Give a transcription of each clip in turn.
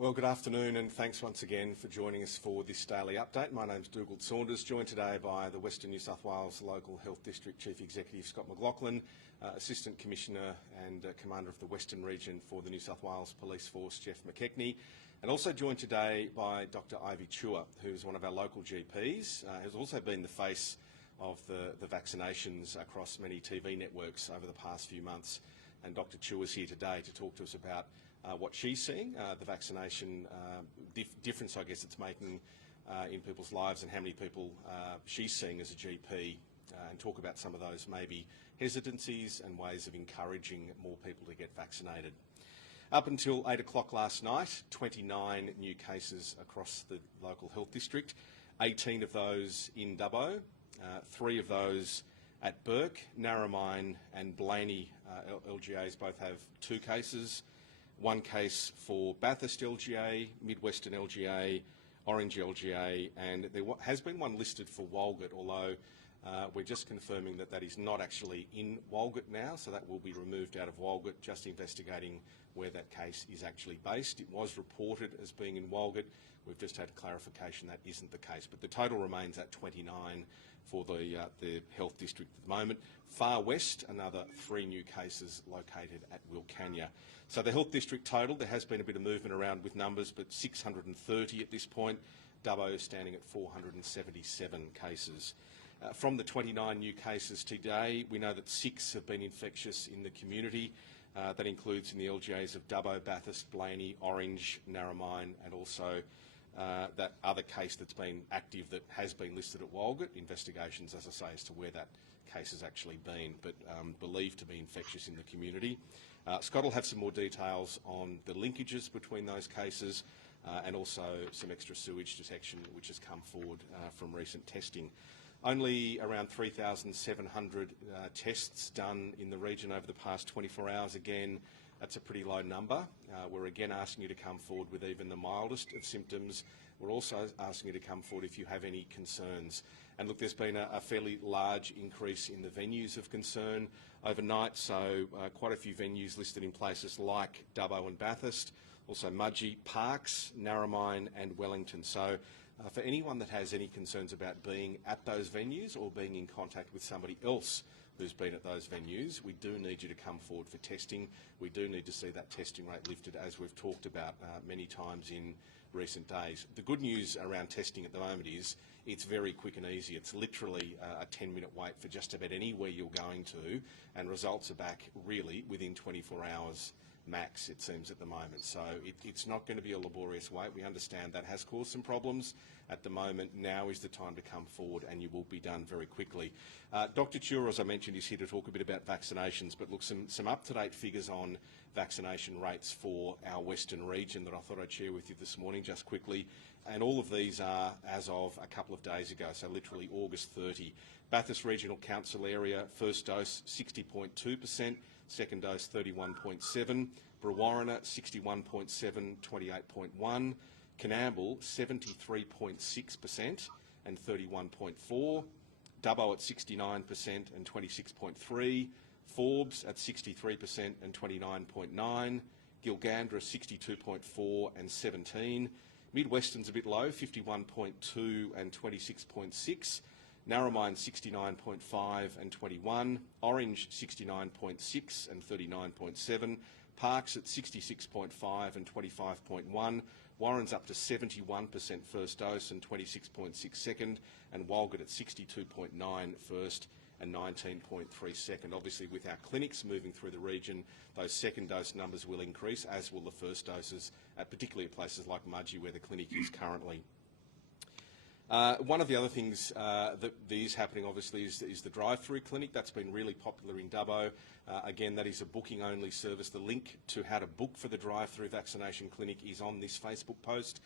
Well, good afternoon and thanks once again for joining us for this daily update. My name's Dougal Saunders, joined today by the Western New South Wales Local Health District Chief Executive Scott McLaughlin, Assistant Commissioner and Commander of the Western Region for the New South Wales Police Force, Jeff McKechnie, and also joined today by Dr Ivy Chua, who's one of our local GPs, who's also been the face of the vaccinations across many TV networks over the past few months. And Dr Chua is here today to talk to us about what she's seeing, the vaccination difference, I guess, it's making in people's lives and how many people she's seeing as a GP, and talk about some of those maybe hesitancies and ways of encouraging more people to get vaccinated. Up until 8 o'clock last night, 29 new cases across the local health district, 18 of those in Dubbo, 3 of those at Burke, Narromine and Blaney LGAs both have 2 cases, 1 case for Bathurst LGA, Mid-Western LGA, Orange LGA, and there has been one listed for Walgett, although we're just confirming that that is not actually in Walgett now, so that will be removed out of Walgett, just investigating where that case is actually based. It was reported as being in Walgett. We've just had clarification that isn't the case, but the total remains at 29 for the health district at the moment. Far west, another 3 new cases located at Wilcannia. So the health district total, there has been a bit of movement around with numbers, but 630 at this point. Dubbo standing at 477 cases. From the 29 new cases today, we know that 6 have been infectious in the community. That includes in the LGAs of Dubbo, Bathurst, Blaney, Orange, Narromine, and also that other case that's been active that has been listed at Walgett. Investigations, as I say, as to where that case has actually been, but believed to be infectious in the community. Scott will have some more details on the linkages between those cases and also some extra sewage detection which has come forward from recent testing. Only around 3,700 tests done in the region over the past 24 hours. Again, that's a pretty low number. We're again asking you to come forward with even the mildest of symptoms. We're also asking you to come forward if you have any concerns. And look, there's been a fairly large increase in the venues of concern overnight, so quite a few venues listed in places like Dubbo and Bathurst, also Mudgee, Parks, Narromine and Wellington. So for anyone that has any concerns about being at those venues or being in contact with somebody else who's been at those venues, we do need you to come forward for testing. We do need to see that testing rate lifted, as we've talked about many times in recent days. The good news around testing at the moment is it's very quick and easy. It's literally a 10-minute wait for just about anywhere you're going to, and results are back really within 24 hours max, it seems, at the moment. So it's not going to be a laborious wait. We understand that has caused some problems at the moment. Now is the time to come forward and you will be done very quickly. Dr Chua, as I mentioned, is here to talk a bit about vaccinations, but look, some up-to-date figures on vaccination rates for our Western region that I thought I'd share with you this morning just quickly. And all of these are as of a couple of days ago, so literally August 30. Bathurst Regional Council area, first dose 60.2%, second dose 31.7%, Brewarrina 61.7%, 28.1%, Coonamble 73.6% and 31.4%, Dubbo at 69% and 26.3%, Forbes at 63% and 29.9%, Gilgandra 62.4% and 17%, Mid-Western's a bit low, 51.2% and 26.6%, Narromine 69.5% and 21%, Orange 69.6% and 39.7%, Parks at 66.5% and 25.1%, Warren's up to 71% first dose and 26.6% second, and Walgett at 62.9% first and 19.3% second. Obviously, with our clinics moving through the region, those second dose numbers will increase, as will the first doses, particularly at places like Mudgee, where the clinic is currently. One of the other things that is happening, obviously, is the drive-through clinic. That's been really popular in Dubbo. Again, that is a booking-only service. The link to how to book for the drive-through vaccination clinic is on this Facebook post,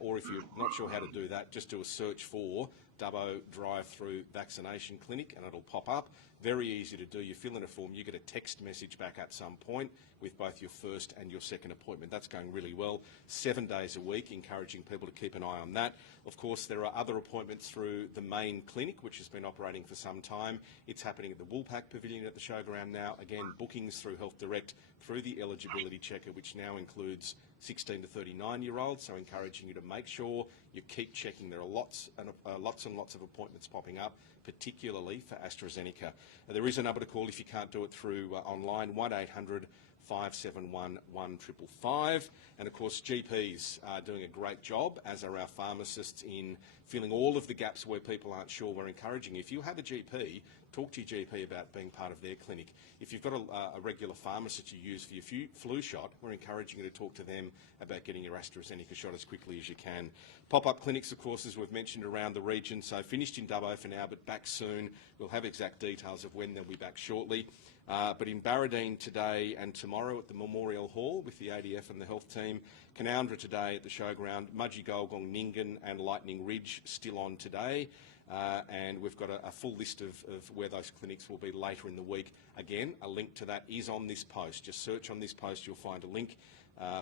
or if you're not sure how to do that, just do a search for Dubbo Drive-Through Vaccination Clinic and it'll pop up. Very easy to do. You fill in a form, you get a text message back at some point with both your first and your second appointment. That's going really well. 7 days a week, encouraging people to keep an eye on that. Of course, there are other appointments through the main clinic, which has been operating for some time. It's happening at the Woolpack Pavilion at the showground now. Again, bookings through Health Direct, through the eligibility checker, which now includes 16 to 39-year-olds, so encouraging you to make sure you keep checking. There are lots and lots of appointments popping up, particularly for AstraZeneca. There is a number to call if you can't do it through online, 1800 571 1555. And of course, GPs are doing a great job, as are our pharmacists, in filling all of the gaps where people aren't sure. We're encouraging you, if you have a GP, talk to your GP about being part of their clinic. If you've got a regular pharmacist you use for your flu shot, we're encouraging you to talk to them about getting your AstraZeneca shot as quickly as you can. Pop-up clinics, of course, as we've mentioned, around the region. So finished in Dubbo for now, but back soon. We'll have exact details of when they'll be back shortly. But in Barradine today and tomorrow at the Memorial Hall with the ADF and the health team, Canoundra today at the showground, Mudgee Golgong, Nyngan and Lightning Ridge still on today. And we've got a full list of where those clinics will be later in the week. Again, a link to that is on this post. Just search on this post, you'll find a link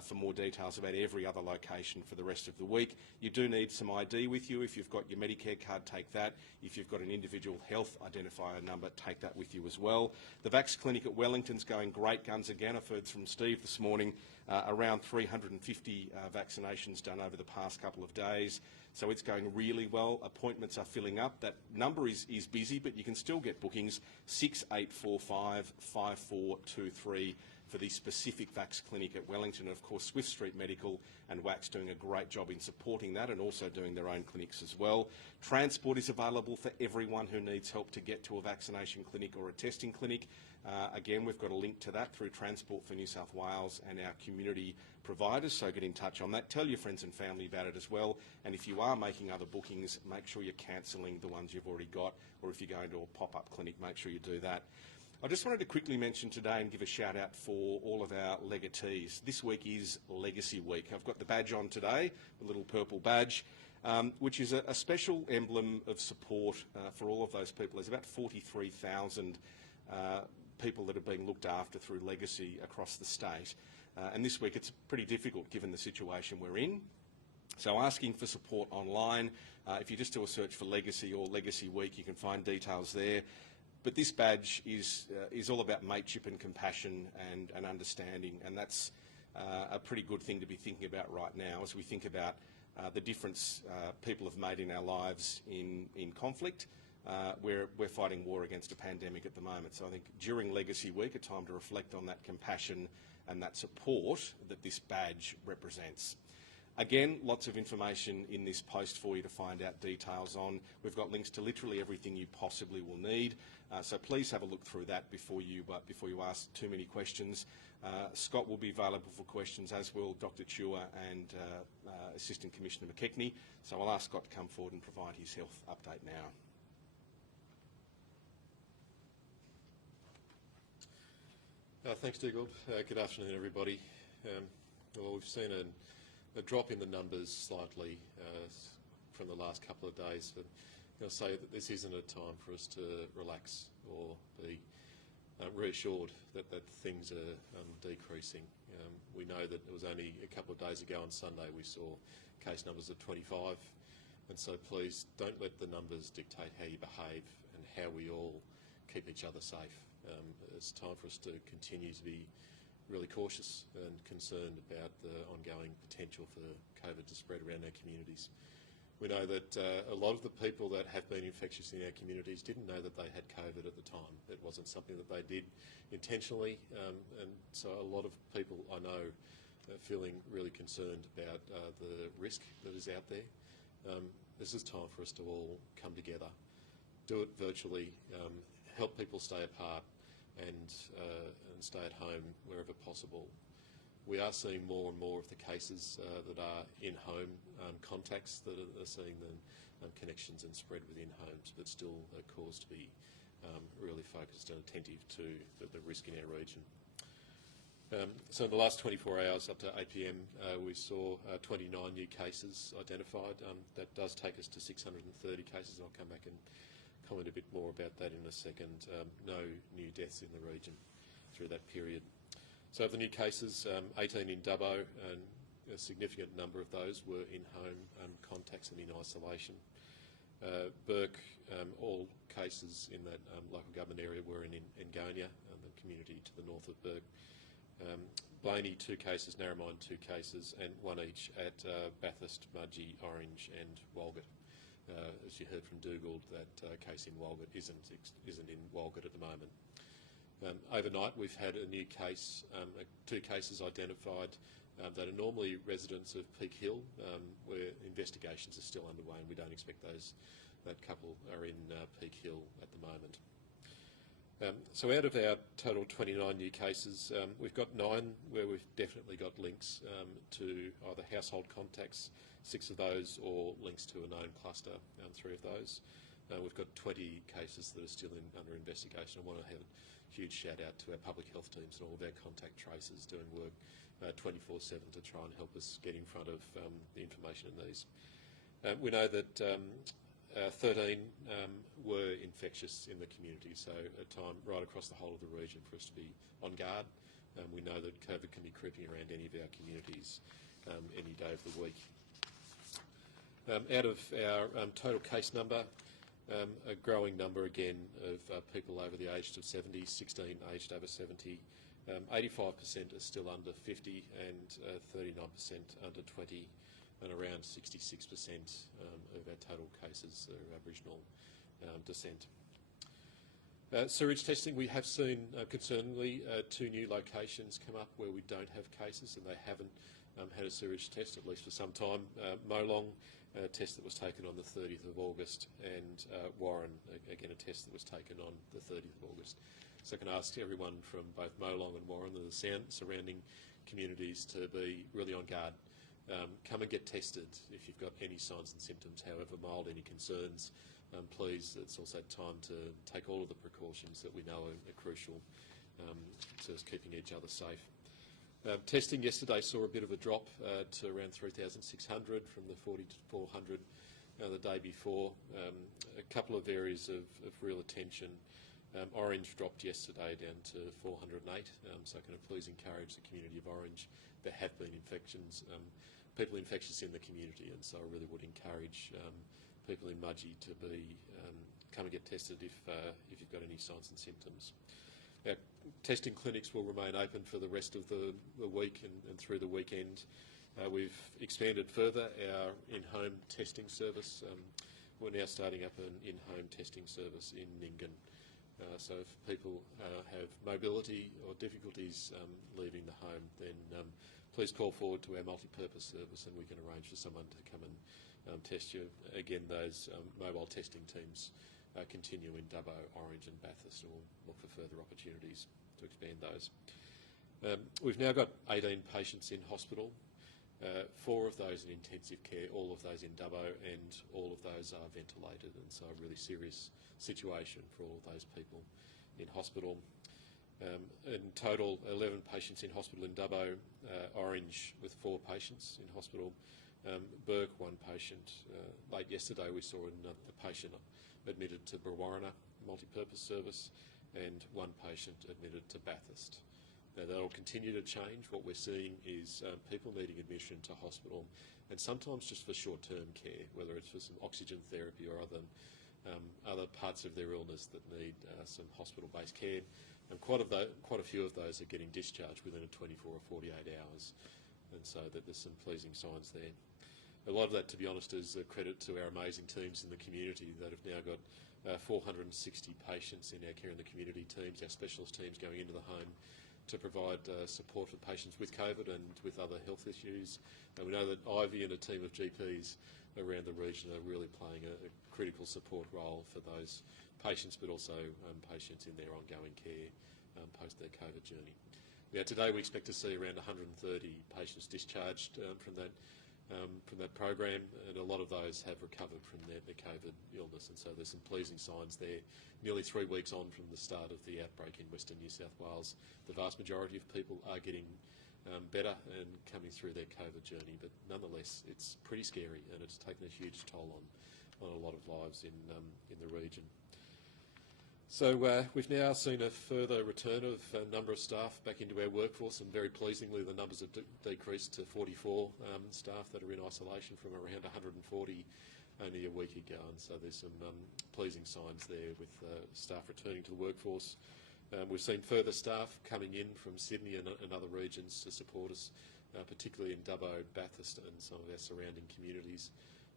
for more details about every other location for the rest of the week. You do need some ID with you. If you've got your Medicare card, take that. If you've got an individual health identifier number, take that with you as well. The Vax Clinic at Wellington's going great guns again. I've heard from Steve this morning, around 350 vaccinations done over the past couple of days. So it's going really well. Appointments are filling up. That number is busy, but you can still get bookings, 6845 5423 for the specific Vax Clinic at Wellington. And of course, Swift Street Medical and WAX doing a great job in supporting that and also doing their own clinics as well. Transport is available for everyone who needs help to get to a vaccination clinic or a testing clinic. Again, we've got a link to that through Transport for New South Wales and our community providers, so get in touch on that. Tell your friends and family about it as well. And if you are making other bookings, make sure you're cancelling the ones you've already got, or if you're going to a pop-up clinic, make sure you do that. I just wanted to quickly mention today and give a shout out for all of our legatees. This week is Legacy Week. I've got the badge on today, the little purple badge, which is a special emblem of support for all of those people. There's about 43,000 people that are being looked after through Legacy across the state. And this week it's pretty difficult given the situation we're in. So asking for support online, if you just do a search for Legacy or Legacy Week, you can find details there. But this badge is all about mateship and compassion and understanding, and that's a pretty good thing to be thinking about right now as we think about the difference people have made in our lives in conflict. We're fighting war against a pandemic at the moment, so I think during Legacy Week, a time to reflect on that compassion and that support that this badge represents. Again, lots of information in this post for you to find out details on. We've got links to literally everything you possibly will need, so please have a look through that before you ask too many questions. Scott will be available for questions, as will Dr. Chua and Assistant Commissioner McKechnie. So I'll ask Scott to come forward and provide his health update now. Thanks, Dougal. Good afternoon, everybody. Well, we've seen a drop in the numbers slightly from the last couple of days. But I'm going to say that this isn't a time for us to relax or be reassured that things are decreasing. We know that it was only a couple of days ago on Sunday we saw case numbers of 25, and so please don't let the numbers dictate how you behave and how we all keep each other safe. It's time for us to continue to be really cautious and concerned about the ongoing potential for COVID to spread around our communities. We know that a lot of the people that have been infectious in our communities didn't know that they had COVID at the time. It wasn't something that they did intentionally, and so a lot of people I know are feeling really concerned about the risk that is out there. This is time for us to all come together, do it virtually, help people stay apart, and stay at home wherever possible. We are seeing more and more of the cases that are in-home contacts that are seeing the connections and spread within homes, but still a cause to be really focused and attentive to the risk in our region. So in the last 24 hours up to 8 p.m, we saw 29 new cases identified. That does take us to 630 cases. I'll come back and comment a bit more about that in a second. No new deaths in the region through that period. So of the new cases, 18 in Dubbo, and a significant number of those were in-home contacts and in isolation. Burke, all cases in that local government area were in Angonia, the community to the north of Burke. Blaney 2 cases, Narromine 2 cases, and 1 each at Bathurst, Mudgee, Orange and Walgett. As you heard from Dougal, that case in Walgett isn't in Walgett at the moment. Overnight we've had a new case, 2 cases identified that are normally residents of Peak Hill, where investigations are still underway, and we don't expect that couple are in Peak Hill at the moment. So out of our total 29 new cases, we've got 9 where we've definitely got links to either household contacts, 6 of those, or links to a known cluster, 3 of those. We've got 20 cases that are still under investigation. I want to have a huge shout out to our public health teams and all of our contact tracers doing work 24/7 to try and help us get in front of the information in these. We know that 13 were infectious in the community, so a time right across the whole of the region for us to be on guard. We know that COVID can be creeping around any of our communities any day of the week. Out of our total case number, a growing number again of people over the age of 70, 16 aged over 70, 85% are still under 50 and 39% under 20. And around 66% of our total cases are Aboriginal descent. Sewage testing, we have seen concerningly 2 new locations come up where we don't have cases and they haven't had a sewage test, at least for some time. Molong, a test that was taken on the 30th of August, and Warren, again a test that was taken on the 30th of August. So I can ask everyone from both Molong and Warren and the surrounding communities to be really on guard. Come and get tested if you've got any signs and symptoms, however mild, any concerns. Please, it's also time to take all of the precautions that we know are crucial to us keeping each other safe. Testing yesterday saw a bit of a drop to around 3,600 from the 40 to 400 the day before. A couple of areas of real attention. Orange dropped yesterday down to 408, so I can please encourage the community of Orange. There have been people infectious in the community, and so I really would encourage people in Mudgee to come and get tested if you've got any signs and symptoms. Our testing clinics will remain open for the rest of the week and through the weekend. We've expanded further our in-home testing service. We're now starting up an in-home testing service in Nyngan. So if people have mobility or difficulties leaving the home, then please call forward to our multi-purpose service and we can arrange for someone to come and test you. Again, those mobile testing teams continue in Dubbo, Orange and Bathurst, and we'll look for further opportunities to expand those. We've now got 18 patients in hospital, 4 of those in intensive care, all of those in Dubbo, and all of those are ventilated, and so a really serious situation for all of those people in hospital. In total, 11 patients in hospital in Dubbo, Orange with 4 patients in hospital, Burke 1 patient. Late yesterday we saw a patient admitted to Brewarrina multi-purpose service and 1 patient admitted to Bathurst. Now that'll continue to change. What we're seeing is people needing admission to hospital, and sometimes just for short-term care, whether it's for some oxygen therapy or other parts of their illness that need some hospital-based care. And quite a few of those are getting discharged within a 24 or 48 hours, and so that there's some pleasing signs there. A lot of that, to be honest, is a credit to our amazing teams in the community that have now got 460 patients in our care in the community teams, our specialist teams going into the home to provide support for patients with COVID and with other health issues. And we know that Ivy and a team of GPs around the region are really playing a critical support role for those patients, but also patients in their ongoing care post their COVID journey. Now today we expect to see around 130 patients discharged from that program, and a lot of those have recovered from their COVID illness, and so there's some pleasing signs there. Nearly 3 weeks on from the start of the outbreak in Western New South Wales, the vast majority of people are getting better and coming through their COVID journey, but nonetheless it's pretty scary and it's taken a huge toll on a lot of lives in the region. So we've now seen a further return of a number of staff back into our workforce, and very pleasingly the numbers have decreased to 44 staff that are in isolation from around 140 only a week ago, and so there's some pleasing signs there with staff returning to the workforce. We've seen further staff coming in from Sydney and other regions to support us, particularly in Dubbo, Bathurst and some of our surrounding communities.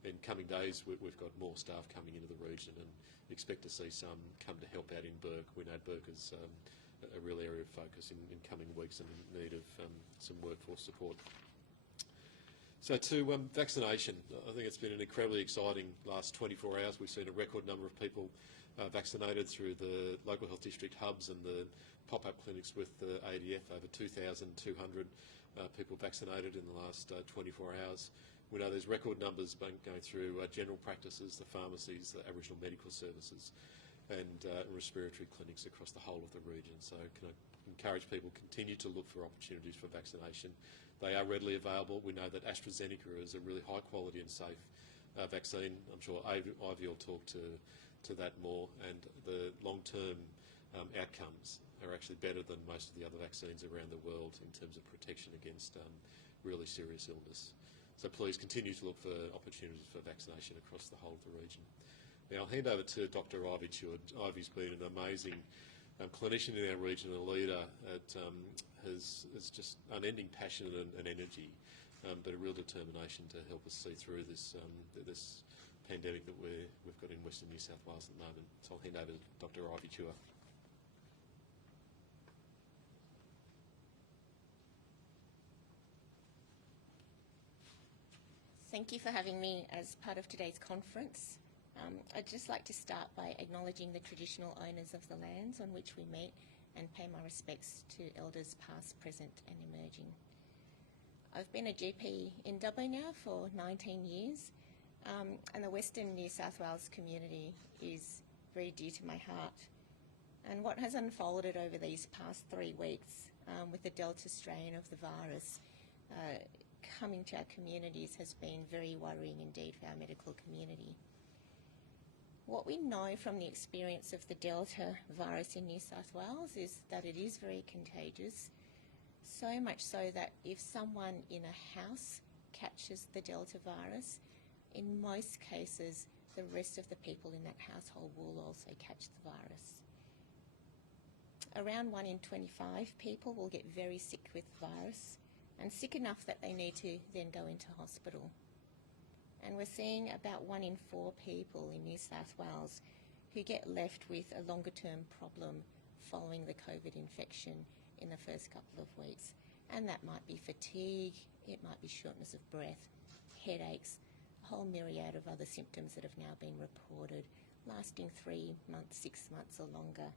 In coming days, we've got more staff coming into the region and expect to see some come to help out in Bourke. We know Bourke is a real area of focus in coming weeks and in need of some workforce support. So to vaccination, I think it's been an incredibly exciting last 24 hours. We've seen a record number of people vaccinated through the local health district hubs and the pop-up clinics with the ADF. Over 2,200 people vaccinated in the last 24 hours. We know there's record numbers going through general practices, the pharmacies, the Aboriginal medical services and respiratory clinics across the whole of the region. So can I encourage people to continue to look for opportunities for vaccination. They are readily available. We know that AstraZeneca is a really high quality and safe vaccine. I'm sure Ivy will talk to that more, and the long-term outcomes are actually better than most of the other vaccines around the world in terms of protection against really serious illness. So please continue to look for opportunities for vaccination across the whole of the region. Now I'll hand over to Dr. Ivy Cheward. Ivy's been an amazing clinician in our region, a leader that has just unending passion and energy, but a real determination to help us see through this this pandemic that we've got in Western New South Wales at the moment. So I'll hand over to Dr. Ivy Cheward. Thank you for having me as part of today's conference. I'd just like to start by acknowledging the traditional owners of the lands on which we meet and pay my respects to elders past, present and emerging. I've been a GP in Dubbo now for 19 years and the Western New South Wales community is very dear to my heart. And what has unfolded over these past 3 weeks with the Delta strain of the virus coming to our communities has been very worrying indeed for our medical community. What we know from the experience of the Delta virus in New South Wales is that it is very contagious, so much so that if someone in a house catches the Delta virus, in most cases the rest of the people in that household will also catch the virus. Around 1 in 25 people will get very sick with the virus, and sick enough that they need to then go into hospital. And we're seeing about 1 in 4 people in New South Wales who get left with a longer term problem following the COVID infection in the first couple of weeks. And that might be fatigue, it might be shortness of breath, headaches, a whole myriad of other symptoms that have now been reported, lasting 3 months, 6 months or longer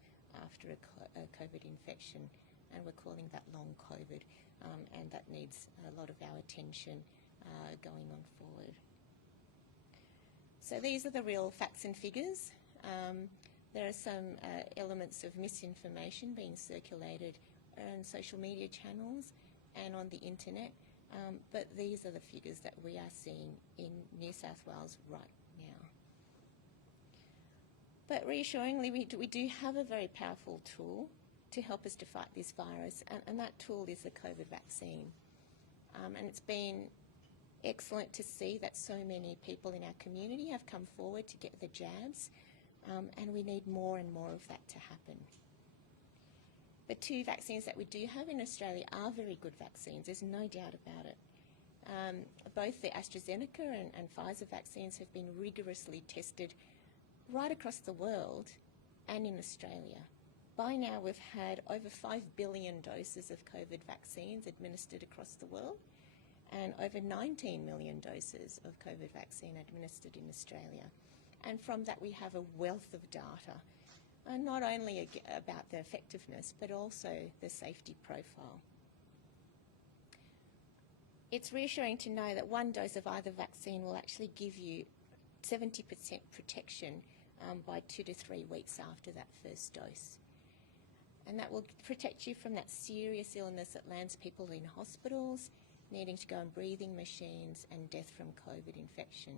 after a COVID infection. And we're calling that long COVID, and that needs a lot of our attention going on forward. So these are the real facts and figures. There are some elements of misinformation being circulated on social media channels and on the internet, but these are the figures that we are seeing in New South Wales right now. But reassuringly, we do have a very powerful tool to help us to fight this virus, and that tool is the COVID vaccine. And it's been excellent to see that so many people in our community have come forward to get the jabs, and we need more and more of that to happen. The 2 vaccines that we do have in Australia are very good vaccines, there's no doubt about it. Both the AstraZeneca and Pfizer vaccines have been rigorously tested right across the world and in Australia. By now we've had over 5 billion doses of COVID vaccines administered across the world, and over 19 million doses of COVID vaccine administered in Australia. And from that we have a wealth of data, not only about the effectiveness, but also the safety profile. It's reassuring to know that 1 dose of either vaccine will actually give you 70% protection by 2 to 3 weeks after that first dose. And that will protect you from that serious illness that lands people in hospitals, needing to go on breathing machines, and death from COVID infection.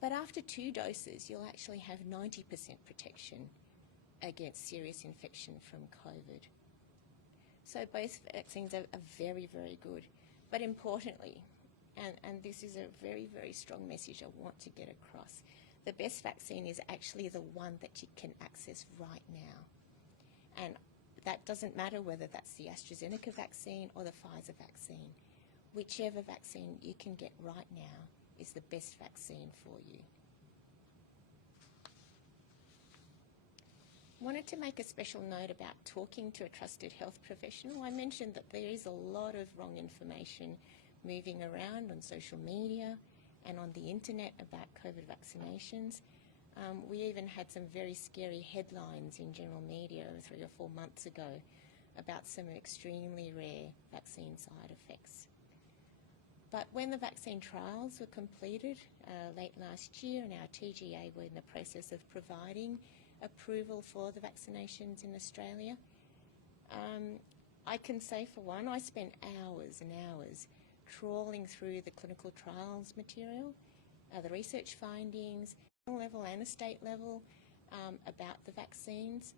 But after 2 doses, you'll actually have 90% protection against serious infection from COVID. So both vaccines are very, very good. But importantly, and this is a very, very strong message I want to get across, the best vaccine is actually the one that you can access right now. And that doesn't matter whether that's the AstraZeneca vaccine or the Pfizer vaccine. Whichever vaccine you can get right now is the best vaccine for you. Wanted to make a special note about talking to a trusted health professional. I mentioned that there is a lot of wrong information moving around on social media and on the internet about COVID vaccinations. We even had some very scary headlines in general media 3 or 4 months ago about some extremely rare vaccine side effects. But when the vaccine trials were completed late last year, and our TGA were in the process of providing approval for the vaccinations in Australia, I can say for one, I spent hours and hours trawling through the clinical trials material, the research findings, level and a state level, about the vaccines,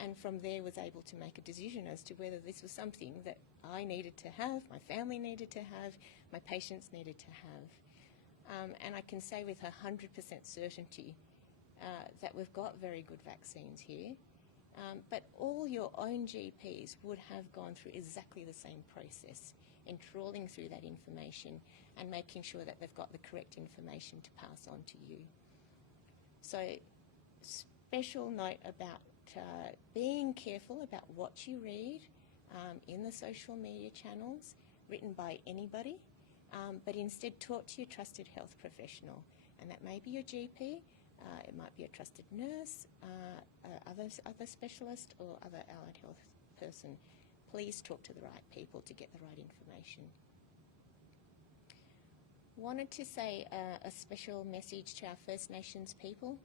and from there was able to make a decision as to whether this was something that I needed to have, my family needed to have, my patients needed to have. And I can say with 100% certainty that we've got very good vaccines here, but all your own GPs would have gone through exactly the same process in trawling through that information and making sure that they've got the correct information to pass on to you. So, special note about being careful about what you read in the social media channels written by anybody, but instead talk to your trusted health professional, and that may be your GP, it might be a trusted nurse, other specialist or other allied health person. Please talk to the right people to get the right information. Wanted to say a special message to our First Nations people.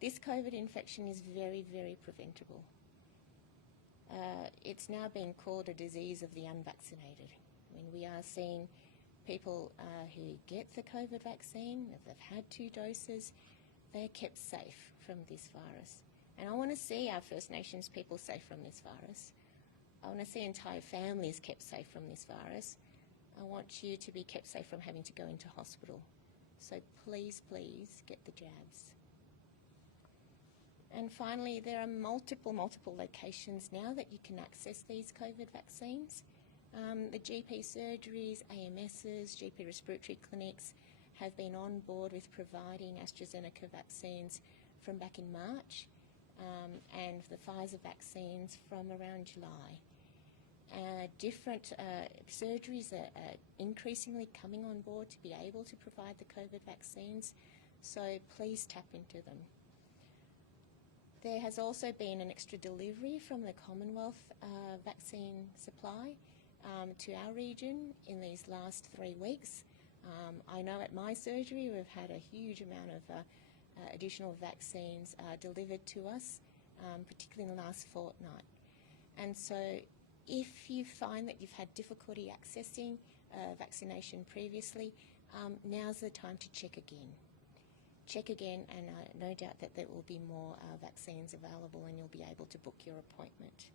This COVID infection is very, very preventable. It's now being called a disease of the unvaccinated. I mean, we are seeing people who get the COVID vaccine, if they've had 2 doses, they're kept safe from this virus. And I want to see our First Nations people safe from this virus. I want to see entire families kept safe from this virus. I want you to be kept safe from having to go into hospital. So please, please get the jabs. And finally, there are multiple locations now that you can access these COVID vaccines. The GP surgeries, AMSs, GP respiratory clinics have been on board with providing AstraZeneca vaccines from back in March, and the Pfizer vaccines from around July. Different surgeries are increasingly coming on board to be able to provide the COVID vaccines, so please tap into them. There has also been an extra delivery from the Commonwealth vaccine supply to our region in these last 3 weeks. I know at my surgery we've had a huge amount of additional vaccines delivered to us, particularly in the last fortnight. And so if you find that you've had difficulty accessing vaccination previously, now's the time to check again. Check again, and no doubt that there will be more vaccines available and you'll be able to book your appointment.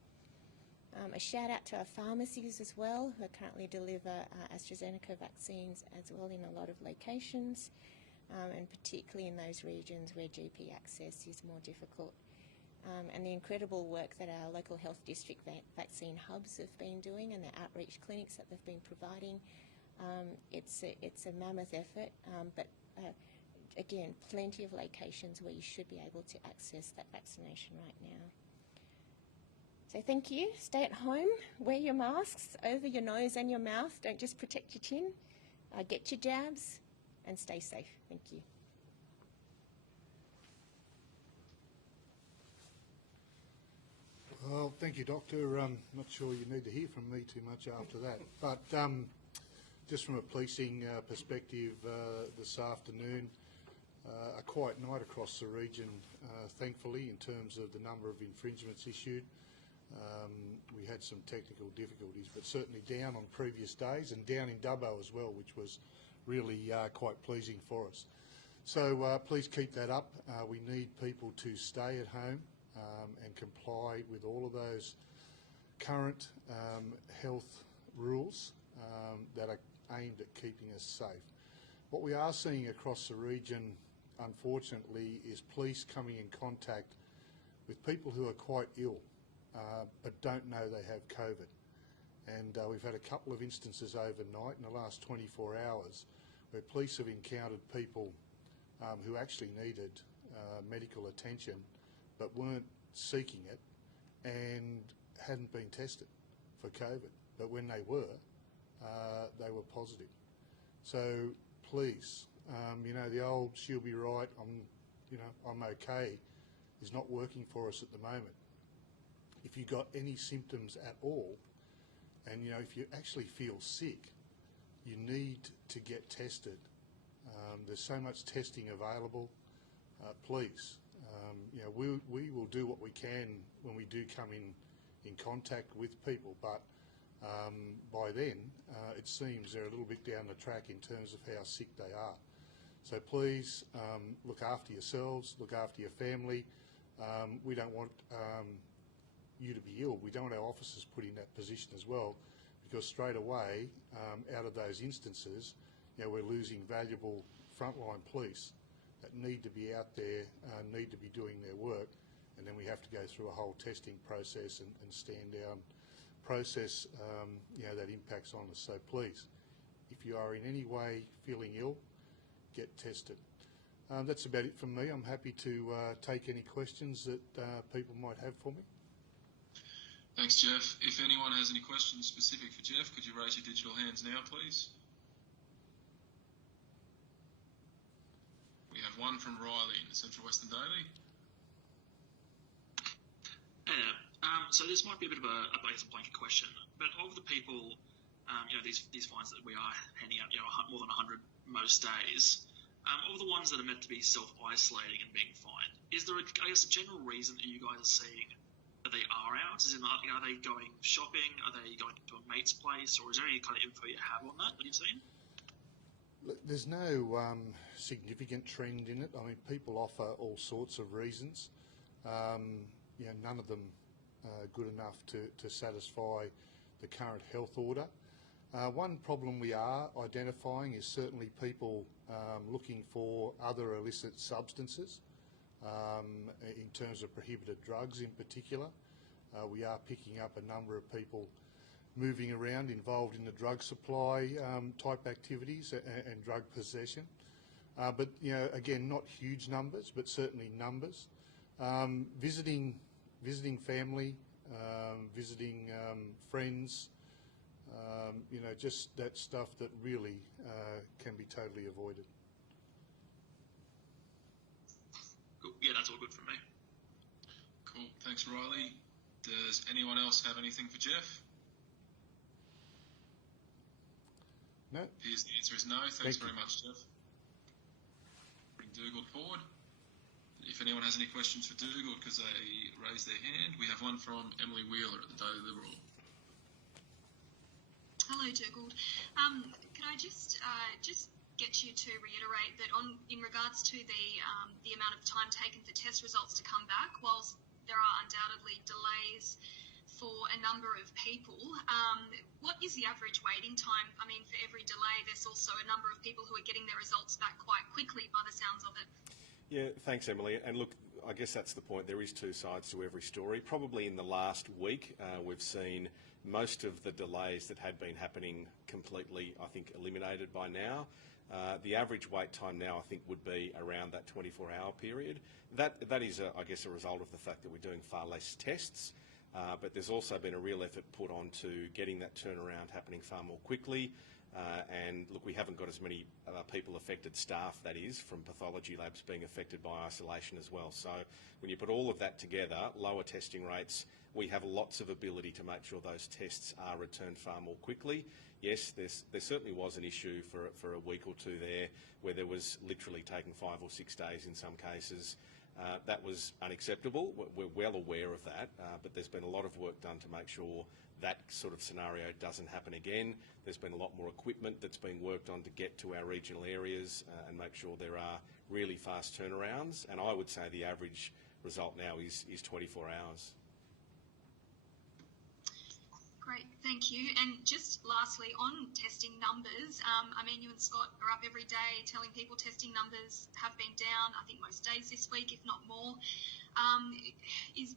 A shout out to our pharmacies as well, who currently deliver AstraZeneca vaccines as well in a lot of locations, and particularly in those regions where GP access is more difficult. And the incredible work that our local health district vaccine hubs have been doing and the outreach clinics that they've been providing. It's a mammoth effort, but again, plenty of locations where you should be able to access that vaccination right now. So thank you. Stay at home, wear your masks over your nose and your mouth. Don't just protect your chin. Get your jabs and stay safe. Thank you. Well, thank you, Doctor. Not sure you need to hear from me too much after that. But just from a policing perspective, this afternoon, a quiet night across the region, thankfully, in terms of the number of infringements issued. We had some technical difficulties, but certainly down on previous days and down in Dubbo as well, which was really quite pleasing for us. So please keep that up. We need people to stay at home and comply with all of those current health rules that are aimed at keeping us safe. What we are seeing across the region, unfortunately, is police coming in contact with people who are quite ill but don't know they have COVID. And we've had a couple of instances overnight in the last 24 hours where police have encountered people who actually needed medical attention but weren't seeking it and hadn't been tested for COVID. But when they were positive. So please, the old "she'll be right, I'm okay" is not working for us at the moment. If you've got any symptoms at all, and if you actually feel sick, you need to get tested. There's so much testing available. Please, we will do what we can when we do come in contact with people, but by then it seems they're a little bit down the track in terms of how sick they are. So please look after yourselves, look after your family. We don't want you to be ill. We don't want our officers put in that position as well, because straight away, out of those instances, we're losing valuable frontline police that need to be out there, need to be doing their work, and then we have to go through a whole testing process and stand down process that impacts on us. So please, if you are in any way feeling ill, get tested. That's about it from me. I'm happy to take any questions that people might have for me. Thanks, Jeff. If anyone has any questions specific for Jeff, could you raise your digital hands now, please? We have one from Riley in the Central Western Daily. So this might be a bit of a blanket question, but of the people, these fines that we are handing out, more than 100 most days, of the ones that are meant to be self-isolating and being fined, is there, a general reason that you guys are seeing that they are out? As in, are they going shopping? Are they going to a mate's place? Or is there any kind of info you have on that you've seen? Look, there's no significant trend in it. I mean, people offer all sorts of reasons. None of them good enough to satisfy the current health order. One problem we are identifying is certainly people looking for other illicit substances, in terms of prohibited drugs in particular. We are picking up a number of people moving around involved in the drug supply type activities and drug possession. But again, not huge numbers, but certainly numbers. Visiting family, visiting friends, just that stuff that really can be totally avoided. Cool. Yeah, that's all good from me. Cool. Thanks, Riley. Does anyone else have anything for Jeff? No. Here's the answer is no. Thanks very much, Jeff. Bring Dougal forward. If anyone has any questions for Dougal because they raised their hand, we have one from Emily Wheeler at the Daily Liberal. Hello, Dougal. Can I just get you to reiterate that in regards to the amount of time taken for test results to come back, whilst there are undoubtedly delays for a number of people, what is the average waiting time? I mean, for every delay, there's also a number of people who are getting their results back quite quickly by the sounds of it. Yeah, thanks, Emily. And look, I guess that's the point. There is two sides to every story. Probably in the last week, we've seen most of the delays that had been happening completely, I think, eliminated by now. The average wait time now, I think, would be around that 24-hour period. That is, I guess, a result of the fact that we're doing far less tests. But there's also been a real effort put on to getting that turnaround happening far more quickly. And look, we haven't got as many people affected, staff that is, from pathology labs being affected by isolation as well. So when you put all of that together, lower testing rates, we have lots of ability to make sure those tests are returned far more quickly. Yes, there certainly was an issue for a week or two there where there was literally taking 5 or 6 days in some cases. That was unacceptable. We're well aware of that, but there's been a lot of work done to make sure that sort of scenario doesn't happen again. There's been a lot more equipment that's being worked on to get to our regional areas and make sure there are really fast turnarounds. And I would say the average result now is 24 hours. Great, thank you. And just lastly, on testing numbers, I mean, you and Scott are up every day telling people testing numbers have been down, I think most days this week, if not more.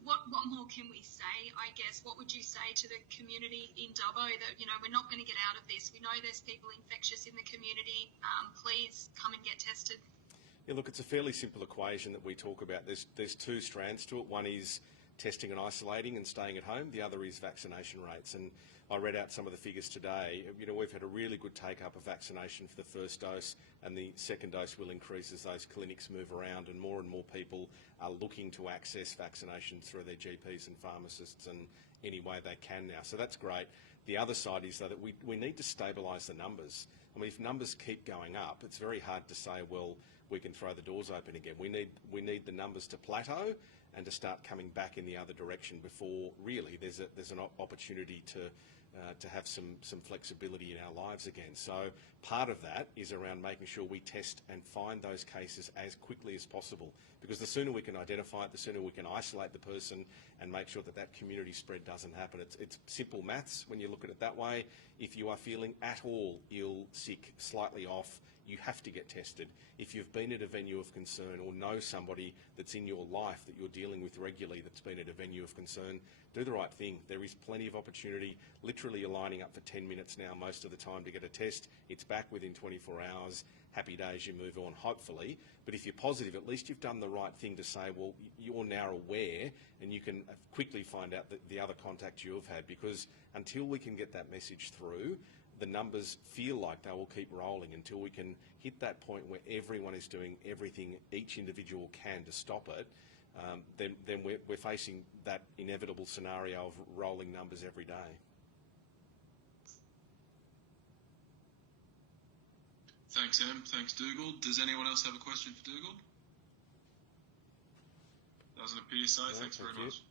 what more can we say? I guess what would you say to the community in Dubbo that we're not going to get out of this? We know there's people infectious in the community. Please come and get tested. Yeah, look, it's a fairly simple equation that we talk about. There's two strands to it. One is testing and isolating and staying at home. The other is vaccination rates. And I read out some of the figures today. We've had a really good take-up of vaccination for the first dose, and the second dose will increase as those clinics move around and more people are looking to access vaccination through their GPs and pharmacists and any way they can now. So that's great. The other side is, though, that we need to stabilise the numbers. I mean, if numbers keep going up, it's very hard to say, well, we can throw the doors open again. We need the numbers to plateau and to start coming back in the other direction before really there's an opportunity to have some flexibility in our lives again. So part of that is around making sure we test and find those cases as quickly as possible, because the sooner we can identify it, the sooner we can isolate the person and make sure that community spread doesn't happen. It's simple maths when you look at it that way. If you are feeling at all ill, sick, slightly off, you have to get tested. If you've been at a venue of concern or know somebody that's in your life that you're dealing with regularly that's been at a venue of concern, do the right thing. There is plenty of opportunity. Literally, you're lining up for 10 minutes now most of the time to get a test. It's back within 24 hours. Happy days, you move on, hopefully. But if you're positive, at least you've done the right thing to say, well, you're now aware and you can quickly find out the other contact you've had, because until we can get that message through, the numbers feel like they will keep rolling until we can hit that point where everyone is doing everything each individual can to stop it. Then we're facing that inevitable scenario of rolling numbers every day. Thanks, Em. Thanks, Dougal. Does anyone else have a question for Dougal? Doesn't appear so. No, Thanks very much.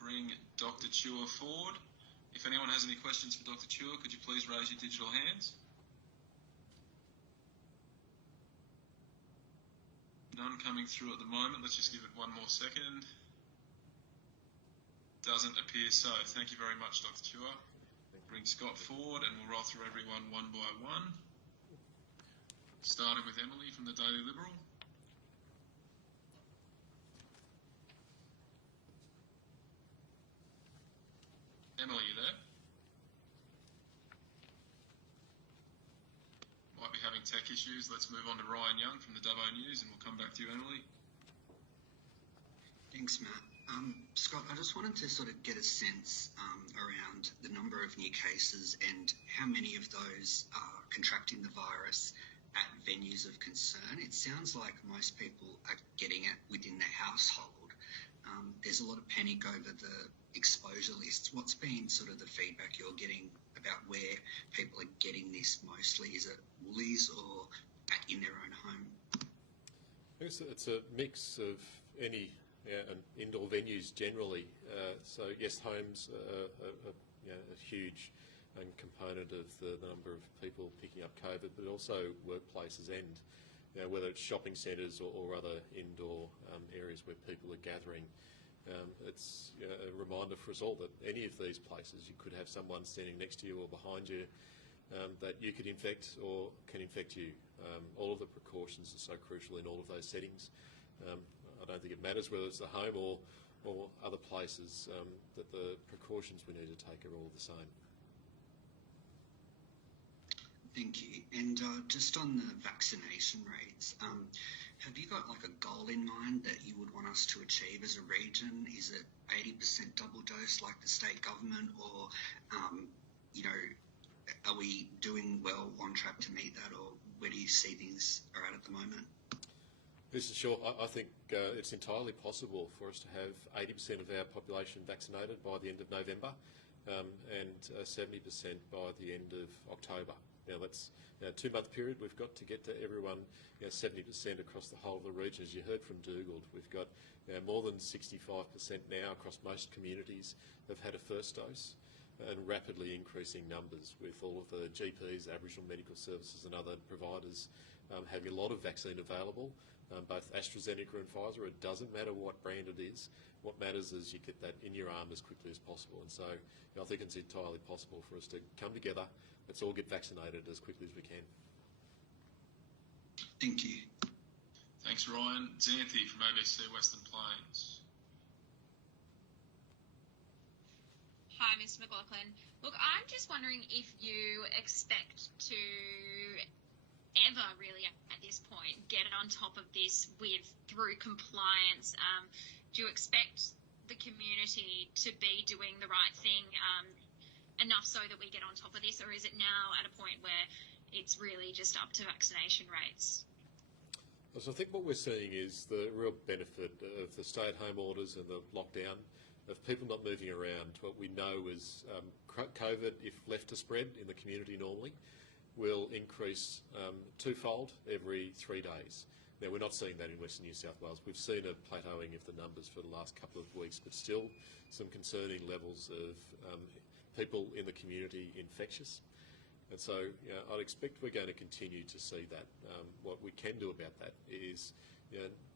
Bring Dr. Chua forward. If anyone has any questions for Dr. Chua, could you please raise your digital hands? None coming through at the moment. Let's just give it one more second. Doesn't appear so. Thank you very much, Dr. Chua. Bring Scott forward and we'll roll through everyone one by one. Starting with Emily from the Daily Liberal. Emily, you there? Might be having tech issues. Let's move on to Ryan Young from the Dubbo News and we'll come back to you, Emily. Thanks, Matt. Scott, I just wanted to sort of get a sense around the number of new cases and how many of those are contracting the virus at venues of concern. It sounds like most people are getting it within their household. There's a lot of panic over the exposure lists. What's been sort of the feedback you're getting about where people are getting this mostly? Is it Woolies or in their own home? I guess it's a mix of any and indoor venues generally. So yes, homes are a huge component of the number of people picking up COVID, but also workplaces and whether it's shopping centres or other indoor areas where people are gathering. It's a reminder for us all that any of these places you could have someone standing next to you or behind you that you could infect or can infect you. All of the precautions are so crucial in all of those settings. I don't think it matters whether it's the home or other places, that the precautions we need to take are all the same. Thank you. And just on the vaccination rates, have you got like a goal in mind that you would want us to achieve as a region? Is it 80% double dose like the state government, or, are we doing well on track to meet that, or where do you see things are at the moment? This is sure. I think it's entirely possible for us to have 80% of our population vaccinated by the end of November and 70% by the end of October. Now that's a 2-month period. We've got to get to everyone 70% across the whole of the region. As you heard from Dougal, we've got more than 65% now across most communities have had a first dose, and rapidly increasing numbers with all of the GPs, Aboriginal Medical Services and other providers having a lot of vaccine available, both AstraZeneca and Pfizer. It doesn't matter what brand it is. What matters is you get that in your arm as quickly as possible. And so I think it's entirely possible for us to come together. Let's all get vaccinated as quickly as we can. Thank you. Thanks, Ryan. Xanthi from ABC Western Plains. Hi, Mr. McLaughlin. Look, I'm just wondering if you expect to ever really at this point get on top of this through compliance. Do you expect the community to be doing the right thing enough so that we get on top of this, or is it now at a point where it's really just up to vaccination rates? So I think what we're seeing is the real benefit of the stay-at-home orders and the lockdown, of people not moving around. What we know is COVID, if left to spread in the community normally, will increase twofold every 3 days. Now, we're not seeing that in Western New South Wales. We've seen a plateauing of the numbers for the last couple of weeks, but still some concerning levels of people in the community infectious. And so I'd expect we're going to continue to see that. What we can do about that is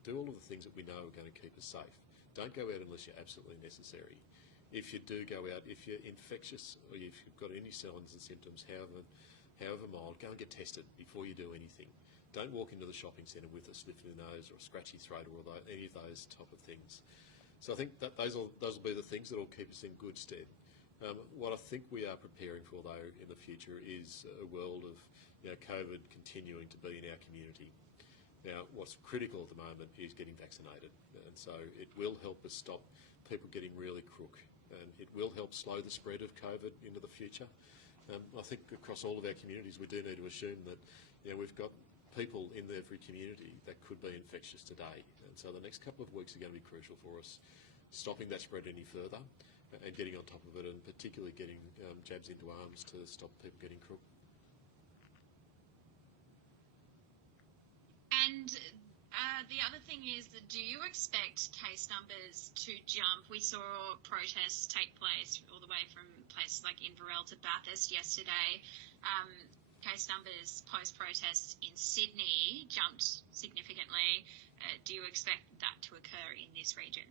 do all of the things that we know are going to keep us safe. Don't go out unless you're absolutely necessary. If you do go out, if you're infectious or if you've got any signs and symptoms, however mild, go and get tested before you do anything. Don't walk into the shopping centre with a sniffly nose or a scratchy throat or any of those type of things. So I think that those will be the things that will keep us in good stead. What I think we are preparing for, though, in the future is a world of COVID continuing to be in our community. Now, what's critical at the moment is getting vaccinated, and so it will help us stop people getting really crook, and it will help slow the spread of COVID into the future. I think across all of our communities we do need to assume that we've got people in every community that could be infectious today, and so the next couple of weeks are going to be crucial for us, stopping that spread any further and getting on top of it, and particularly getting jabs into arms to stop people getting crook. And the other thing is, that do you expect case numbers to jump? We saw protests take place all the way from places like Inverell to Bathurst yesterday. Case numbers post-protest in Sydney jumped significantly. Do you expect that to occur in this region?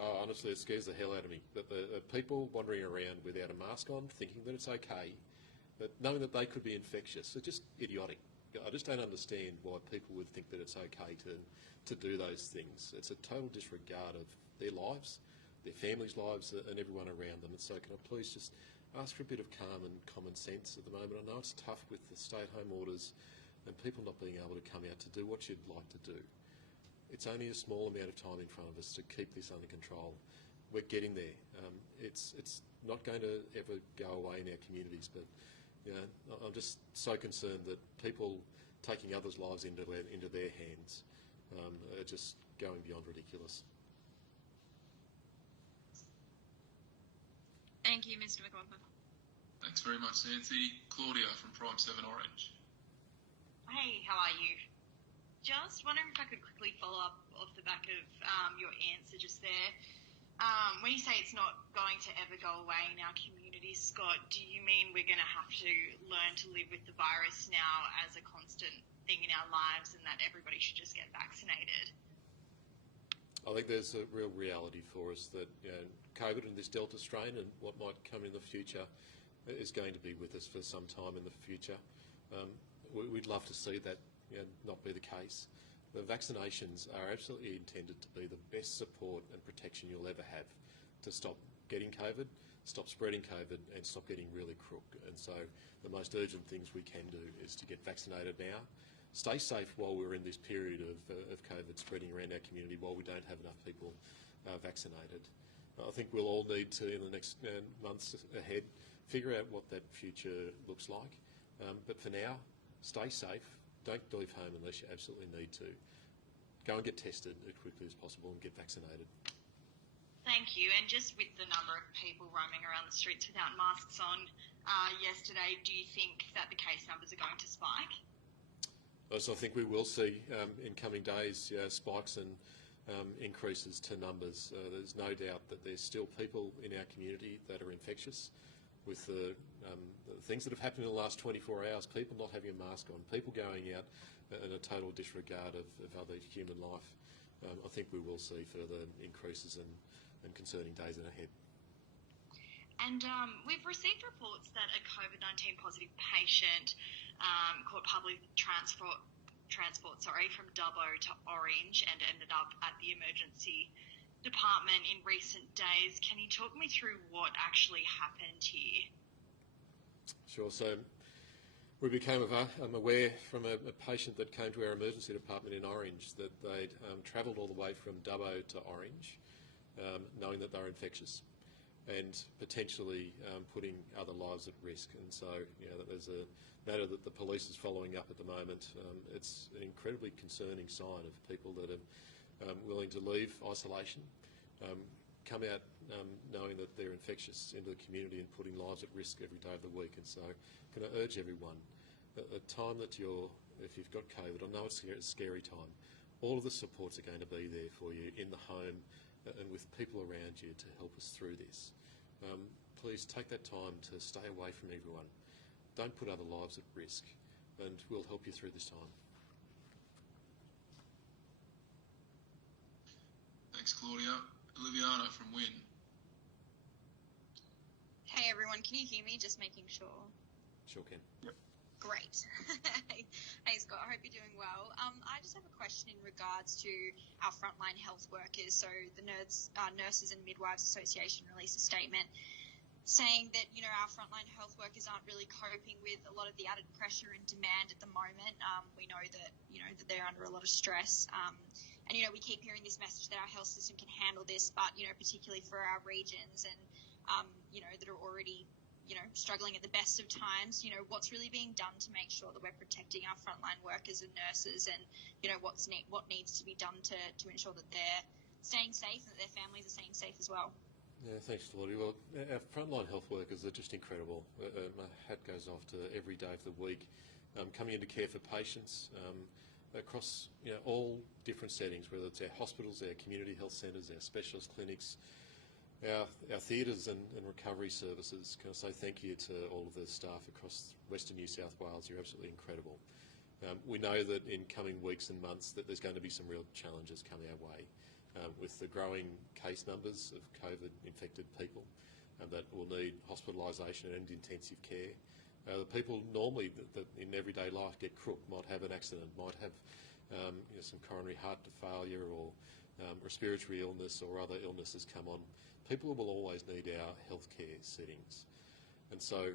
Oh, honestly, it scares the hell out of me that the people wandering around without a mask on, thinking that it's okay, but knowing that they could be infectious, are just idiotic. I just don't understand why people would think that it's okay to do those things. It's a total disregard of their lives, their families' lives, and everyone around them. And so can I please just ask for a bit of calm and common sense at the moment? I know it's tough with the stay-at-home orders and people not being able to come out to do what you'd like to do. It's only a small amount of time in front of us to keep this under control. We're getting there. It's not going to ever go away in our communities, but I'm just so concerned that people taking others' lives into their hands are just going beyond ridiculous. Thank you, Mr. McLaughlin. Thanks very much, Nancy. Claudia from Prime 7 Orange. Hey, how are you? Just wondering if I could quickly follow up off the back of your answer just there. When you say it's not going to ever go away in our community, Scott, do you mean we're going to have to learn to live with the virus now as a constant thing in our lives and that everybody should just get vaccinated? I think there's a real reality for us that COVID and this Delta strain and what might come in the future is going to be with us for some time in the future. We'd love to see that not be the case. The vaccinations are absolutely intended to be the best support and protection you'll ever have to stop getting COVID, stop spreading COVID, and stop getting really crook. And so the most urgent things we can do is to get vaccinated now, stay safe while we're in this period of COVID spreading around our community while we don't have enough people vaccinated. I think we'll all need to, in the next months ahead, figure out what that future looks like. But for now, stay safe. Don't leave home unless you absolutely need to. Go and get tested as quickly as possible and get vaccinated. Thank you. And just with the number of people roaming around the streets without masks on yesterday, do you think that the case numbers are going to spike? So I think we will see in coming days spikes and increases to numbers. There's no doubt that there's still people in our community that are infectious with the things that have happened in the last 24 hours, people not having a mask on, people going out in a total disregard of other human life. I think we will see further increases and concerning days ahead. And we've received reports that a COVID-19 positive patient caught public transport transport, from Dubbo to Orange and ended up at the emergency department in recent days. Can you talk me through what actually happened here? Sure. So we became aware from a patient that came to our emergency department in Orange that they'd travelled all the way from Dubbo to Orange, knowing that they were infectious and potentially putting other lives at risk. And so, there's a matter that the police is following up at the moment. It's an incredibly concerning sign of people that are willing to leave isolation, come out knowing that they're infectious into the community and putting lives at risk every day of the week. And so can I urge everyone, at the time that if you've got COVID, I know it's a scary time, all of the supports are going to be there for you in the home and with people around you to help us through this. Please take that time to stay away from everyone. Don't put other lives at risk, and we'll help you through this time. Thanks, Claudia. Oliviana from Wynn. Hey everyone, can you hear me? Just making sure. Sure can. Yep. Great. Hey Scott, I hope you're doing well. I just have a question in regards to our frontline health workers. So the Nurses and Midwives Association released a statement saying that, our frontline health workers aren't really coping with a lot of the added pressure and demand at the moment. We know that, that they're under a lot of stress. And, we keep hearing this message that our health system can handle this, but, particularly for our regions and, that are already, struggling at the best of times, what's really being done to make sure that we're protecting our frontline workers and nurses and, what needs to be done to ensure that they're staying safe and that their families are staying safe as well. Yeah, thanks, Claudia. Well, our frontline health workers are just incredible. My hat goes off to every day of the week, coming in to care for patients across all different settings, whether it's our hospitals, our community health centres, our specialist clinics, our theatres and recovery services. Can I say thank you to all of the staff across Western New South Wales? You're absolutely incredible. We know that in coming weeks and months that there's going to be some real challenges coming our way with the growing case numbers of COVID-infected people that will need hospitalisation and intensive care. The people normally that in everyday life get crook, might have an accident, might have some coronary heart failure or respiratory illness or other illnesses come on. People will always need our healthcare settings. And so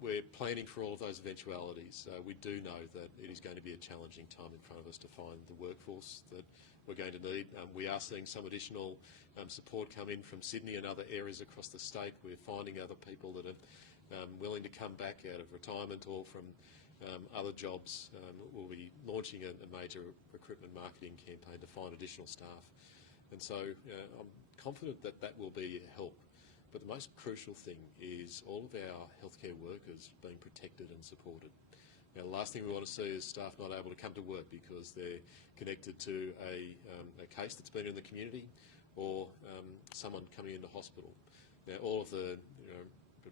we're planning for all of those eventualities. We do know that it is going to be a challenging time in front of us to find the workforce that we're going to need. We are seeing some additional support come in from Sydney and other areas across the state. We're finding other people that are willing to come back out of retirement or from other jobs. We'll be launching a major recruitment marketing campaign to find additional staff. And so I'm confident that that will be a help. But the most crucial thing is all of our healthcare workers being protected and supported. Now, the last thing we want to see is staff not able to come to work because they're connected to a case that's been in the community or someone coming into hospital. Now, all of the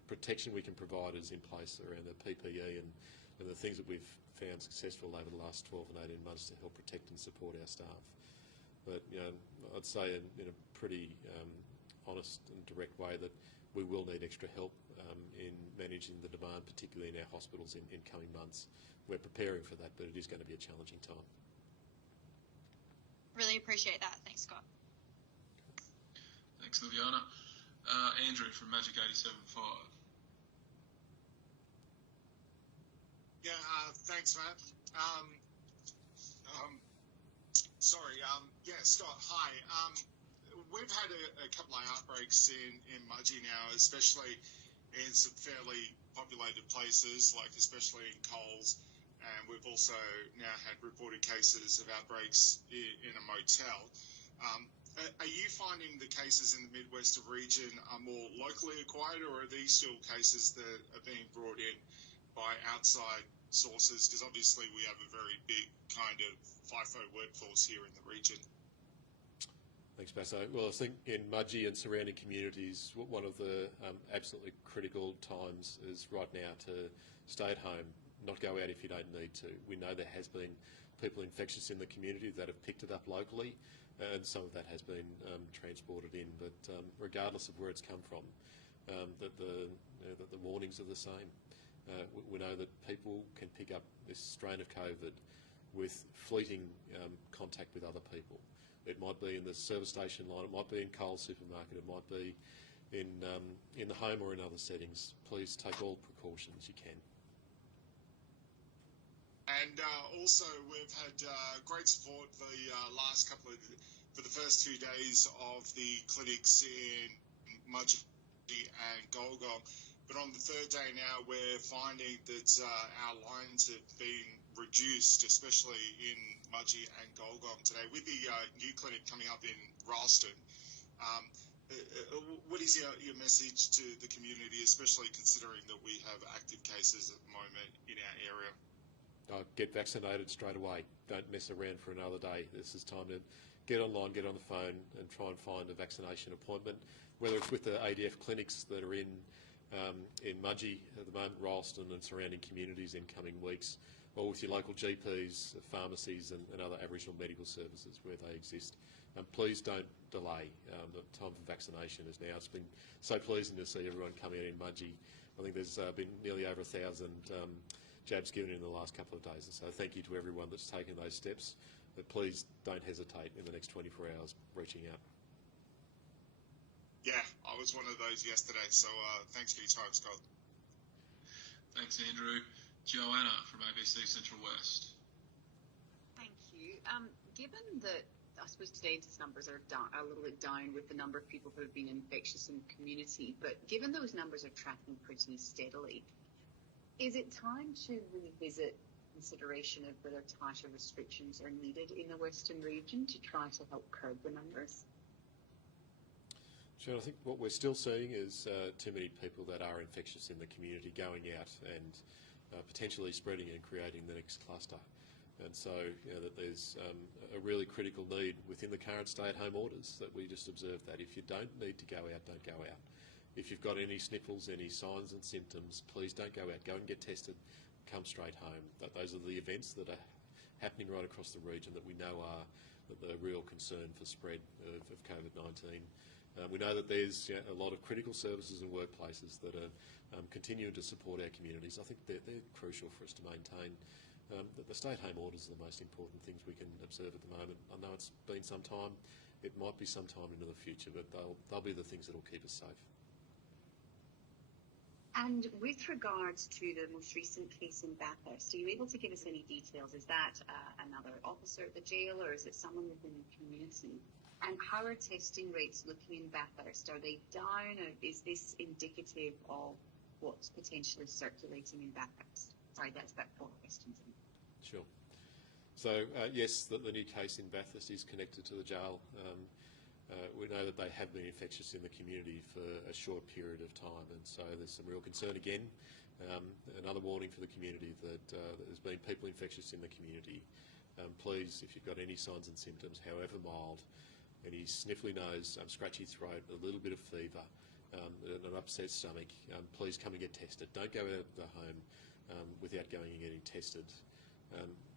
protection we can provide is in place around the PPE and the things that we've found successful over the last 12 and 18 months to help protect and support our staff. But I'd say in a pretty honest and direct way that we will need extra help in managing the demand, particularly in our hospitals in coming months. We're preparing for that, but it is going to be a challenging time. Really appreciate that. Thanks, Scott. Thanks, Liviana. Andrew from Magic 87.5. Yeah, thanks, Matt. Scott, hi. We've had a couple of outbreaks in Mudgee now, especially in some fairly populated places, like especially in Coles, and we've also now had reported cases of outbreaks in a motel. Are you finding the cases in the Midwestern region are more locally acquired, or are these still cases that are being brought in by outside sources? Because obviously we have a very big kind of FIFO workforce here in the region. Thanks, Basso. Well, I think in Mudgee and surrounding communities, one of the absolutely critical times is right now to stay at home, not go out if you don't need to. We know there has been people infectious in the community that have picked it up locally, and some of that has been transported in. But regardless of where it's come from, that the warnings are the same. We know that people can pick up this strain of COVID with fleeting contact with other people. It might be in the service station line, it might be in Coles supermarket, it might be in the home or in other settings. Please take all precautions you can. And also, we've had great support for the first 2 days of the clinics in Mudgee and Golgong. But on the third day now, we're finding that our lines have been reduced, especially in Mudgee and Golgong today, with the new clinic coming up in Ralston. What is your message to the community, especially considering that we have active cases at the moment in our area? Get vaccinated straight away. Don't mess around for another day. This is time to get online, get on the phone and try and find a vaccination appointment, whether it's with the ADF clinics that are in Mudgee at the moment, Ralston and surrounding communities in coming weeks, or with your local GPs, pharmacies and other Aboriginal medical services where they exist. Please don't delay. The time for vaccination is now. It's been so pleasing to see everyone come out in Mudgee. I think there's been nearly over 1,000 jabs given in the last couple of days. And so thank you to everyone that's taken those steps. But please don't hesitate in the next 24 hours reaching out. Yeah, I was one of those yesterday, so thanks for your time, Scott. Thanks, Andrew. Joanna from ABC Central West. Thank you. Given that I suppose today's numbers are down, a little bit down with the number of people who have been infectious in the community, but given those numbers are tracking pretty steadily, is it time to revisit consideration of whether tighter restrictions are needed in the Western region to try to help curb the numbers? Sure, I think what we're still seeing is too many people that are infectious in the community going out and potentially spreading and creating the next cluster. And so that there's a really critical need within the current stay-at-home orders that we just observe that if you don't need to go out, don't go out. If you've got any sniffles, any signs and symptoms, please don't go out. Go and get tested. Come straight home. Those are the events that are happening right across the region that we know are the real concern for spread of COVID-19. We know that there's a lot of critical services and workplaces that are continuing to support our communities. I think they're crucial for us to maintain. The stay-at-home orders are the most important things we can observe at the moment. I know it's been some time. It might be some time into the future, but they'll be the things that will keep us safe. And with regards to the most recent case in Bathurst, are you able to give us any details? Is that another officer at the jail or is it someone within the community? And how are testing rates looking in Bathurst? Are they down or is this indicative of what's potentially circulating in Bathurst? Sorry, that's about 4 questions. Sure. So, yes, the new case in Bathurst is connected to the jail. We know that they have been infectious in the community for a short period of time, and so there's some real concern again. Another warning for the community that there's been people infectious in the community. Please, if you've got any signs and symptoms, however mild, any sniffly nose, scratchy throat, a little bit of fever, an upset stomach, please come and get tested. Don't go out of the home without going and getting tested.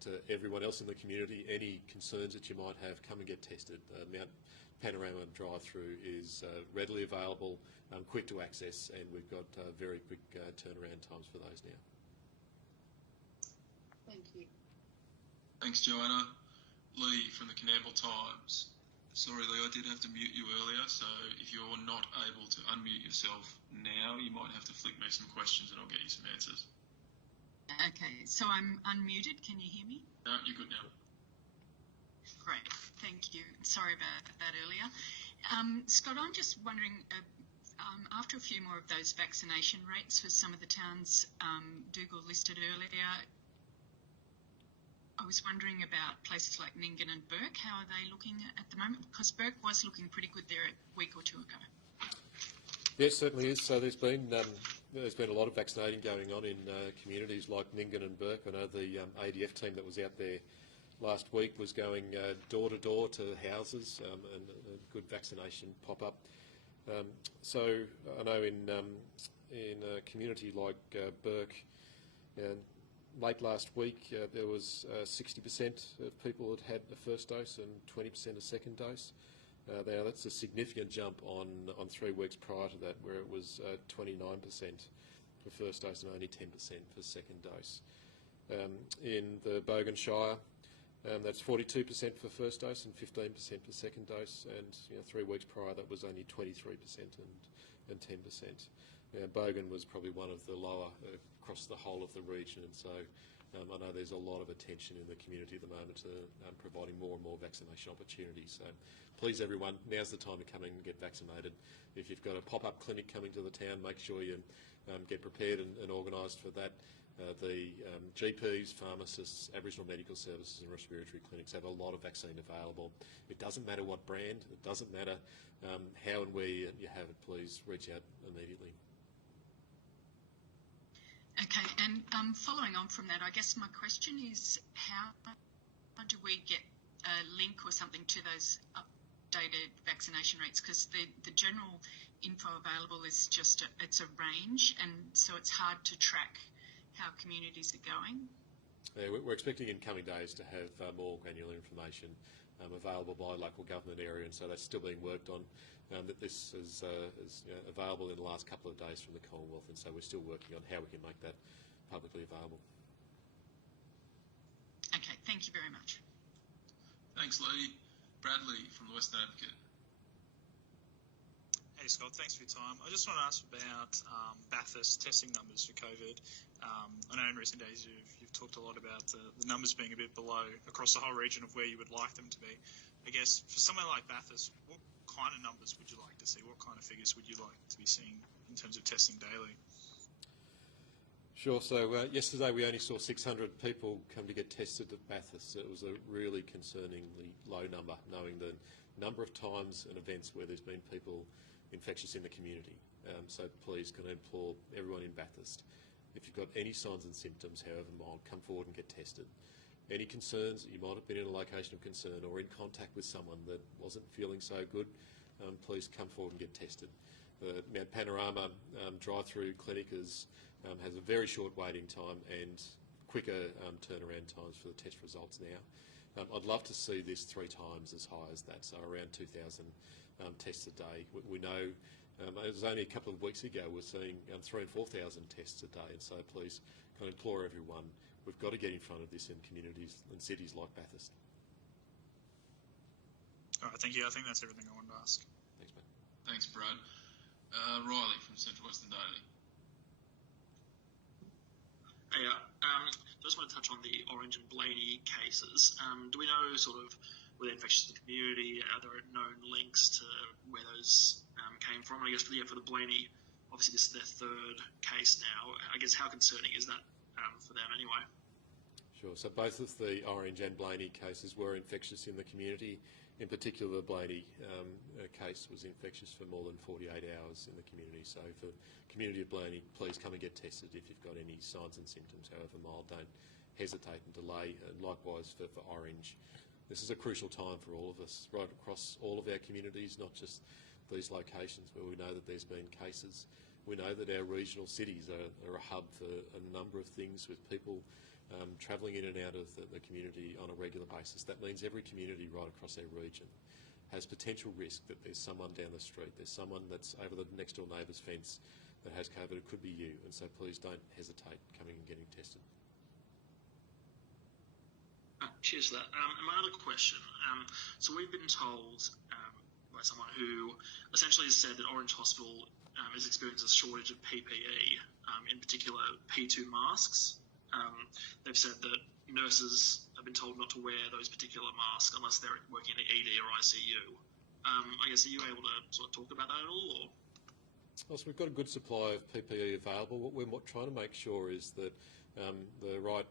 To everyone else in the community, any concerns that you might have, come and get tested. Mount Panorama drive-through is readily available, quick to access, and we've got very quick turnaround times for those now. Thank you. Thanks, Joanna. Lee from the Canberra Times. Sorry, Lee, I did have to mute you earlier, so if you're not able to unmute yourself now, you might have to flick me some questions and I'll get you some answers. Okay, so I'm unmuted. Can you hear me? No, you're good now. Great, thank you. Sorry about that earlier. Scott, I'm just wondering, after a few more of those vaccination rates for some of the towns Dougal listed earlier, I was wondering about places like Nyngan and Burke. How are they looking at the moment? Because Burke was looking pretty good there a week or two ago. Yes, certainly is. So there's been a lot of vaccinating going on in communities like Nyngan and Burke. I know the ADF team that was out there last week was going door to door to houses and a good vaccination pop up. So I know in a community like Burke, late last week there was 60% of people that had a first dose and 20% a second dose. Now that's a significant jump on 3 weeks prior to that, where it was 29% for first dose and only 10% for second dose. In the Bogan Shire, That's 42% for first dose and 15% for second dose, and 3 weeks prior that was only 23% and 10%. Bogan was probably one of the lower across the whole of the region, and so I know there's a lot of attention in the community at the moment to providing more and more vaccination opportunities. So please everyone, now's the time to come in and get vaccinated. If you've got a pop-up clinic coming to the town, make sure you get prepared and organised for that. The GPs, pharmacists, Aboriginal medical services and respiratory clinics have a lot of vaccine available. It doesn't matter what brand, it doesn't matter how and where you have it, please reach out immediately. Okay, and following on from that, I guess my question is how do we get a link or something to those updated vaccination rates? Because the general info available is just it's a range, and so it's hard to track how communities are going. Yeah, we're expecting in coming days to have more granular information available by local government area, and so that's still being worked on. That this is available in the last couple of days from the Commonwealth, and so we're still working on how we can make that publicly available. Okay, thank you very much. Thanks, Lee. Bradley from the Western Advocate. Hey Scott, thanks for your time. I just want to ask about Bathurst testing numbers for COVID. I know in recent days you've talked a lot about the numbers being a bit below across the whole region of where you would like them to be. I guess for somewhere like Bathurst, what kind of numbers would you like to see? What kind of figures would you like to be seeing in terms of testing daily? Sure. So yesterday we only saw 600 people come to get tested at Bathurst. It was a really concerningly low number, knowing the number of times and events where there's been people infectious in the community. So please, can I implore everyone in Bathurst, if you've got any signs and symptoms, however mild, come forward and get tested. Any concerns that you might have been in a location of concern or in contact with someone that wasn't feeling so good, please come forward and get tested. The Mount Panorama drive-through clinic has a very short waiting time and quicker turnaround times for the test results now. I'd love to see this 3 times as high as that, so around 2,000 tests a day. We know it was only a couple of weeks ago we're seeing 3,000 and 4,000 tests a day, and so please can I implore everyone, we've got to get in front of this in communities and cities like Bathurst. All right, thank you. I think that's everything I wanted to ask. Thanks, mate. Thanks, Brad. Riley from Central Western Daily. Hey, just want to touch on the Orange and Blaney cases. Do we know sort of were they infectious in the community? Are there known links to where those came from? And I guess for the Blaney, obviously this is their 3rd case now. I guess how concerning is that for them anyway? Sure. So both of the Orange and Blaney cases were infectious in the community. In particular, the Blaney case was infectious for more than 48 hours in the community. So for the community of Blaney, please come and get tested if you've got any signs and symptoms, however mild. Don't hesitate and delay. And likewise for Orange. This is a crucial time for all of us, right across all of our communities, not just these locations where we know that there's been cases. We know that our regional cities are a hub for a number of things with people travelling in and out of the community on a regular basis. That means every community right across our region has potential risk that there's someone down the street, there's someone that's over the next door neighbour's fence that has COVID. It could be you, and so please don't hesitate coming and getting tested. Cheers for that. And my other question, so we've been told by someone who essentially has said that Orange Hospital is experiencing a shortage of PPE, in particular P2 masks. They've said that nurses have been told not to wear those particular masks unless they're working in the ED or ICU. I guess, are you able to sort of talk about that at all? Or? Well, so we've got a good supply of PPE available. What we're trying to make sure is that the right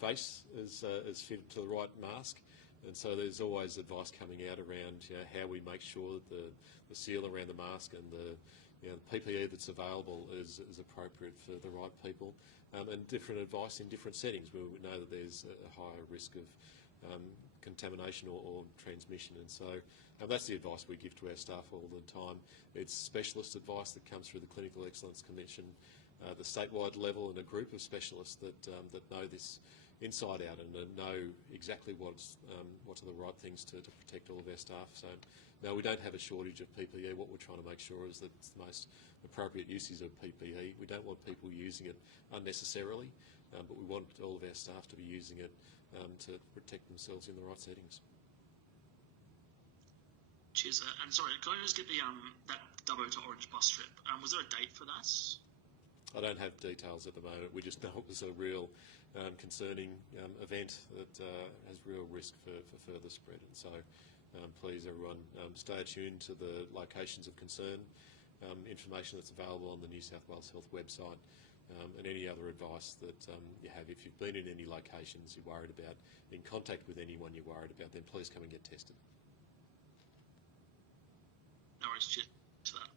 face is fitted to the right mask, and so there's always advice coming out around how we make sure that the seal around the mask and the PPE that's available is appropriate for the right people, and different advice in different settings where we know that there's a higher risk of contamination or transmission, and so that's the advice we give to our staff all the time. It's specialist advice that comes through the Clinical Excellence Commission, the statewide level, and a group of specialists that know this inside out and know exactly what are the right things to protect all of our staff. So no, we don't have a shortage of PPE. What we're trying to make sure is that it's the most appropriate uses of PPE. We don't want people using it unnecessarily. but we want all of our staff to be using it to protect themselves in the right settings. Cheers. And sorry, can I just get the that Dubbo to Orange bus trip? Was there a date for that? I don't have details at the moment. We just know it was a real concerning event that has real risk for further spread. And so please, everyone, stay attuned to the locations of concern, information that's available on the New South Wales Health website, and any other advice that you have. If you've been in any locations you're worried about, in contact with anyone you're worried about, then please come and get tested. No worries, cheers to that.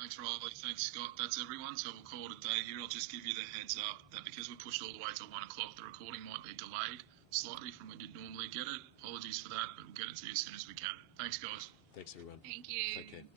Thanks, Riley. Thanks, Scott. That's everyone. So we'll call it a day here. I'll just give you the heads up that because we're pushed all the way till 1 o'clock, the recording might be delayed slightly from when you'd normally get it. Apologies for that, but we'll get it to you as soon as we can. Thanks, guys. Thanks, everyone. Thank you. Take care.